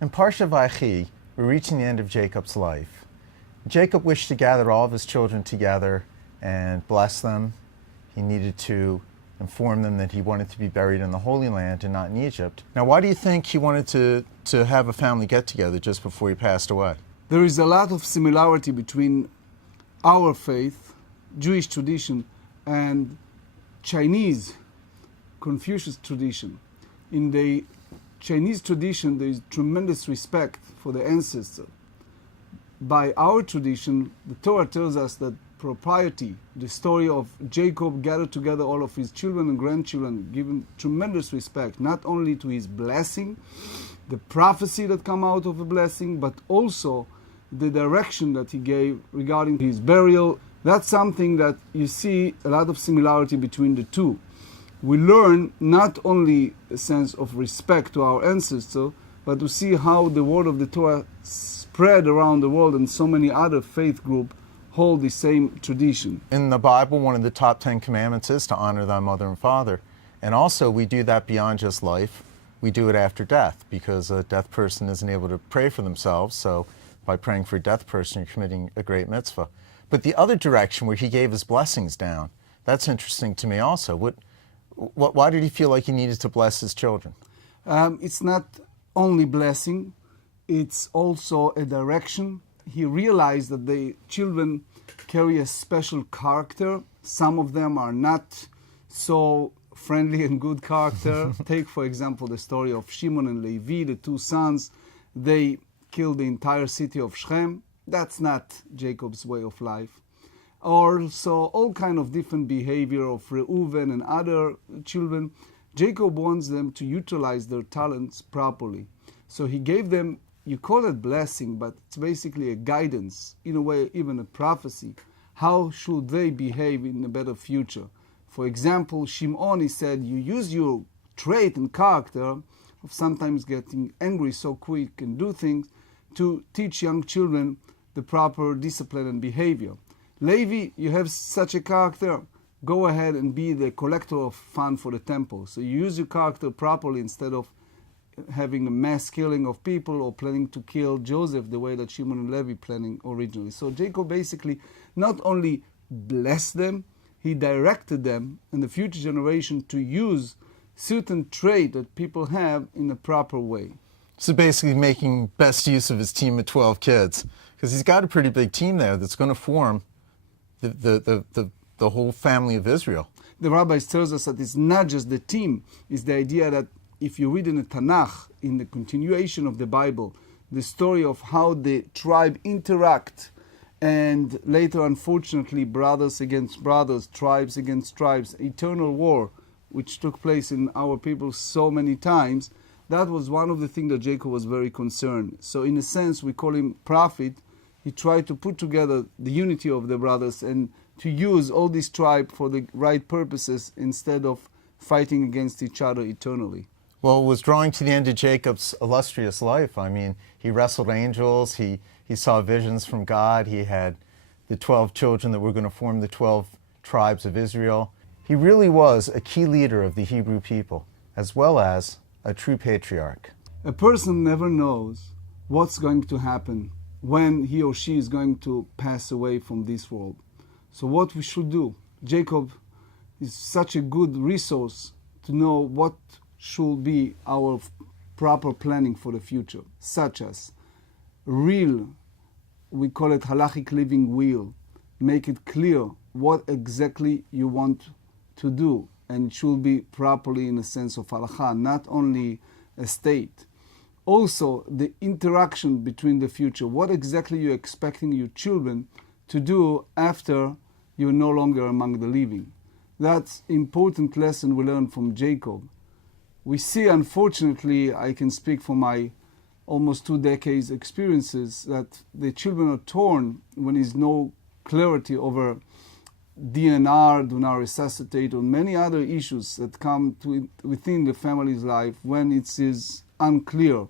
In Parsha Vayechi, we're reaching the end of Jacob's life. Jacob wished to gather all of his children together and bless them. He needed to inform them that he wanted to be buried in the Holy Land and not in Egypt. Now, why do you think he wanted to have a family get-together just before he passed away? There is a lot of similarity between our faith, Jewish tradition, and Chinese Confucius tradition. In the Chinese tradition, there is tremendous respect for the ancestor. By our tradition, the Torah tells us that propriety, the story of Jacob gathered together all of his children and grandchildren, given tremendous respect, not only to his blessing, the prophecy that come out of a blessing, but also the direction that he gave regarding his burial. That's something that you see a lot of similarity between the two. We learn not only a sense of respect to our ancestor, but to see how the word of the Torah spread around the world, and so many other faith groups hold the same tradition. In the Bible, one of the top 10 commandments is to honor thy mother and father. And also, we do that beyond just life. We do it after death, because a deaf person isn't able to pray for themselves, so by praying for a deaf person, you're committing a great mitzvah. But the other direction, where he gave his blessings down, that's interesting to me also. Why did he feel like he needed to bless his children? It's not only blessing, it's also a direction. He realized that the children carry a special character. Some of them are not so friendly and good character. Take, for example, the story of Shimon and Levi, the two sons. They killed the entire city of Shechem. That's not Jacob's way of life. Also, all kind of different behavior of Reuven and other children. Jacob wants them to utilize their talents properly. So he gave them, you call it blessing, but it's basically a guidance, in a way even a prophecy. How should they behave in a better future? For example, Shimon, he said, you use your trait and character of sometimes getting angry so quick and do things to teach young children the proper discipline and behavior. Levi, you have such a character, go ahead and be the collector of fund for the temple. So you use your character properly instead of having a mass killing of people or planning to kill Joseph the way that Shimon and Levi planning originally. So Jacob basically not only blessed them, he directed them in the future generation to use certain trait that people have in a proper way. So basically making best use of his team of 12 kids, because he's got a pretty big team there that's going to form the whole family of Israel. The rabbis tells us that it's not just the team, it's the idea that if you read in the Tanakh, in the continuation of the Bible, the story of how the tribe interact, and later, unfortunately, brothers against brothers, tribes against tribes, eternal war, which took place in our people so many times, that was one of the things that Jacob was very concerned. So in a sense, we call him prophet. He tried to put together the unity of the brothers and to use all these tribes for the right purposes instead of fighting against each other eternally. Well, it was drawing to the end of Jacob's illustrious life. I mean, he wrestled angels, he saw visions from God, he had the 12 children that were going to form the 12 tribes of Israel. He really was a key leader of the Hebrew people, as well as a true patriarch. A person never knows what's going to happen when he or she is going to pass away from this world. So what we should do, Jacob is such a good resource to know what should be our proper planning for the future, such as real, we call it halachic living will, make it clear what exactly you want to do, and it should be properly in a sense of halakha, not only a state. Also, the interaction between the future, what exactly you're expecting your children to do after you're no longer among the living. That's an important lesson we learn from Jacob. We see, unfortunately, I can speak from my almost 2 decades experiences, that the children are torn when there's no clarity over DNR, do not resuscitate, or many other issues that come within the family's life when it is unclear.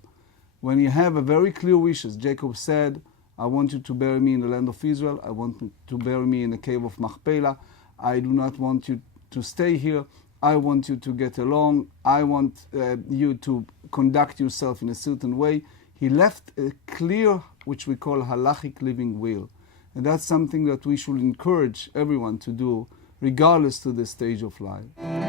When you have a very clear wishes, Jacob said, I want you to bury me in the land of Israel, I want you to bury me in the cave of Machpelah, I do not want you to stay here, I want you to get along, I want you to conduct yourself in a certain way. he left a clear, which we call halachic living will. And that's something that we should encourage everyone to do, regardless to the stage of life.